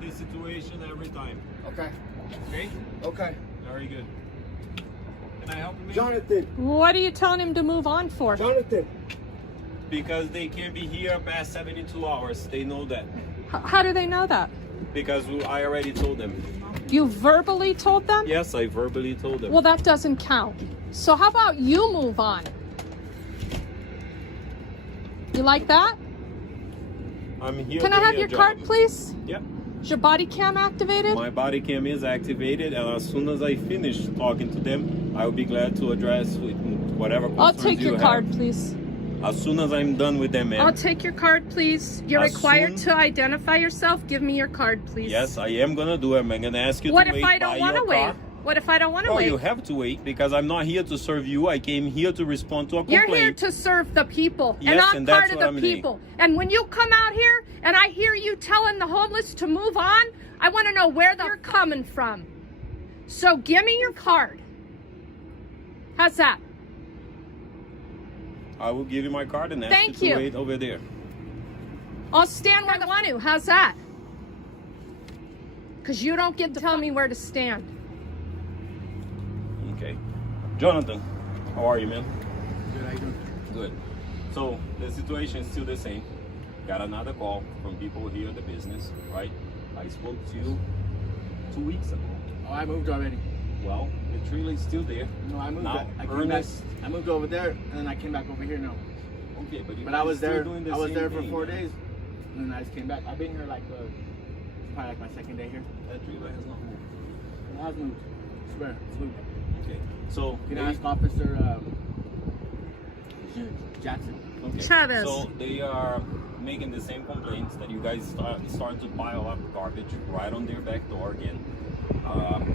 me this situation every time. Okay. Okay? Okay. Very good. Can I help you, man? Jonathan. What are you telling him to move on for? Jonathan. Because they can't be here past 72 hours. They know that. How do they know that? Because I already told them. You verbally told them? Yes, I verbally told them. Well, that doesn't count. So how about you move on? You like that? I'm here. Can I doing have a your job. card, please? Yeah. Is your body cam activated? My body cam is activated, and as soon as I finish talking to them, I will be glad to address whatever concerns I'll take your you card, have. please. As soon as I'm done with them, ma'am. I'll take your card, please. You're As required soon- to identify yourself. Give me your card, please. Yes, I am gonna do it. I'm gonna ask you What to if wait I don't by want to your wait? car. What if I don't want to Oh, wait? you have to wait because I'm not here to serve you. I came here to respond to a complaint. You're here to serve the people, and Yes, I'm and part that's of what the I'm doing. people. And when you come out here and I hear you telling the homeless to move on, I want to know where they're coming from. So give me your card. How's that? I will give you my card and ask Thank you you. to wait over there. I'll stand where I want to. How's that? Because you don't get to tell me where to stand. Okay. Jonathan, how are you, man? Good, how you doing? Good. So the situation is still the same. Got another call from people here at the business, right? I spoke to you 2 weeks ago. Oh, I moved already. Well, the trailer is still there. No, I moved. Now, I came back. Ernest. I moved over there, and then I came back over here now. Okay, but you But guys I was still there. doing the I was same there for thing, 4 man. days, and then I just came back. I've been here like probably like my second day here. That trailer has not moved. It has moved. I swear, it's moved. Okay. So You can they- ask Officer Jackson. Okay. Chavez. So they are making the same complaints that you guys start to pile up garbage right on their back door again. I asked you,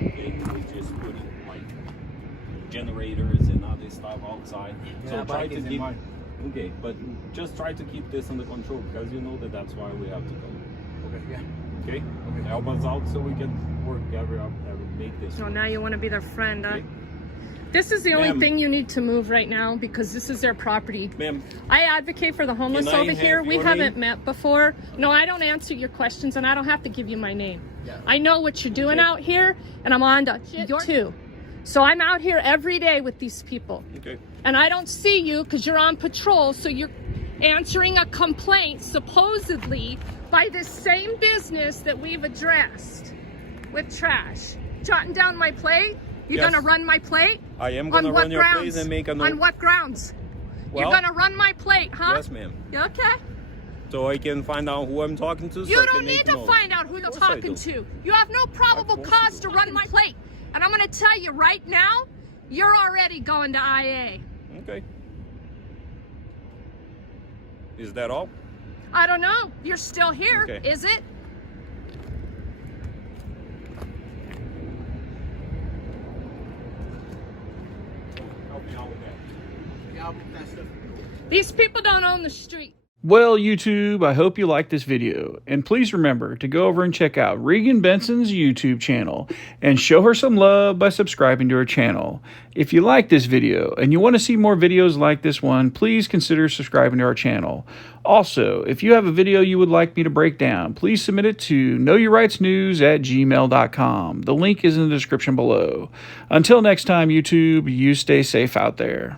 they just put like generators and other stuff outside. So try to keep. Okay, but just try to keep this under control because you know that that's why we have to come. Okay, yeah. Okay? Okay. Help us out so we can work make this. So work. now you want to be their friend, huh? Okay. This is the only Ma'am. thing you need to move right now because this is their property. Ma'am, I advocate for the homeless Can I over here. have We your haven't name? met before. No, I don't answer your questions and I don't have to give you my name. Yeah. I know what you're doing Okay. out here and I'm on to shit too. So I'm out here every day with these people. okay. And I don't see you because you're on patrol, so you're answering a complaint supposedly by this same business that we've addressed with trash. Jotting down my plate? You're Yes. gonna run my plate? I am On gonna what run your grounds? place and make a note. On what grounds? Well, You're gonna run my plate, huh? Yes, ma'am. Yeah, okay. So I can find out who I'm talking to. You so I don't can make need to notes. find out who you're Of course I talking do. to. You have no probable Of course cause I to do. run my plate. And I'm gonna tell you right now, you're already going to IA. Okay. Is that all? I don't know. You're still here, Okay. is it? Help me out with that. Yeah, I'll move that stuff. These people don't own the street. Well, YouTube, I hope you liked this video. And please remember to go over and check out Regan Benson's YouTube channel and show her some love by subscribing to her channel. If you like this video and you want to see more videos like this one, please consider subscribing to our channel. Also, if you have a video you would like me to break down, please submit it to knowyourrightsnews@gmail.com. The link is in the description below. Until next time, YouTube, you stay safe out there.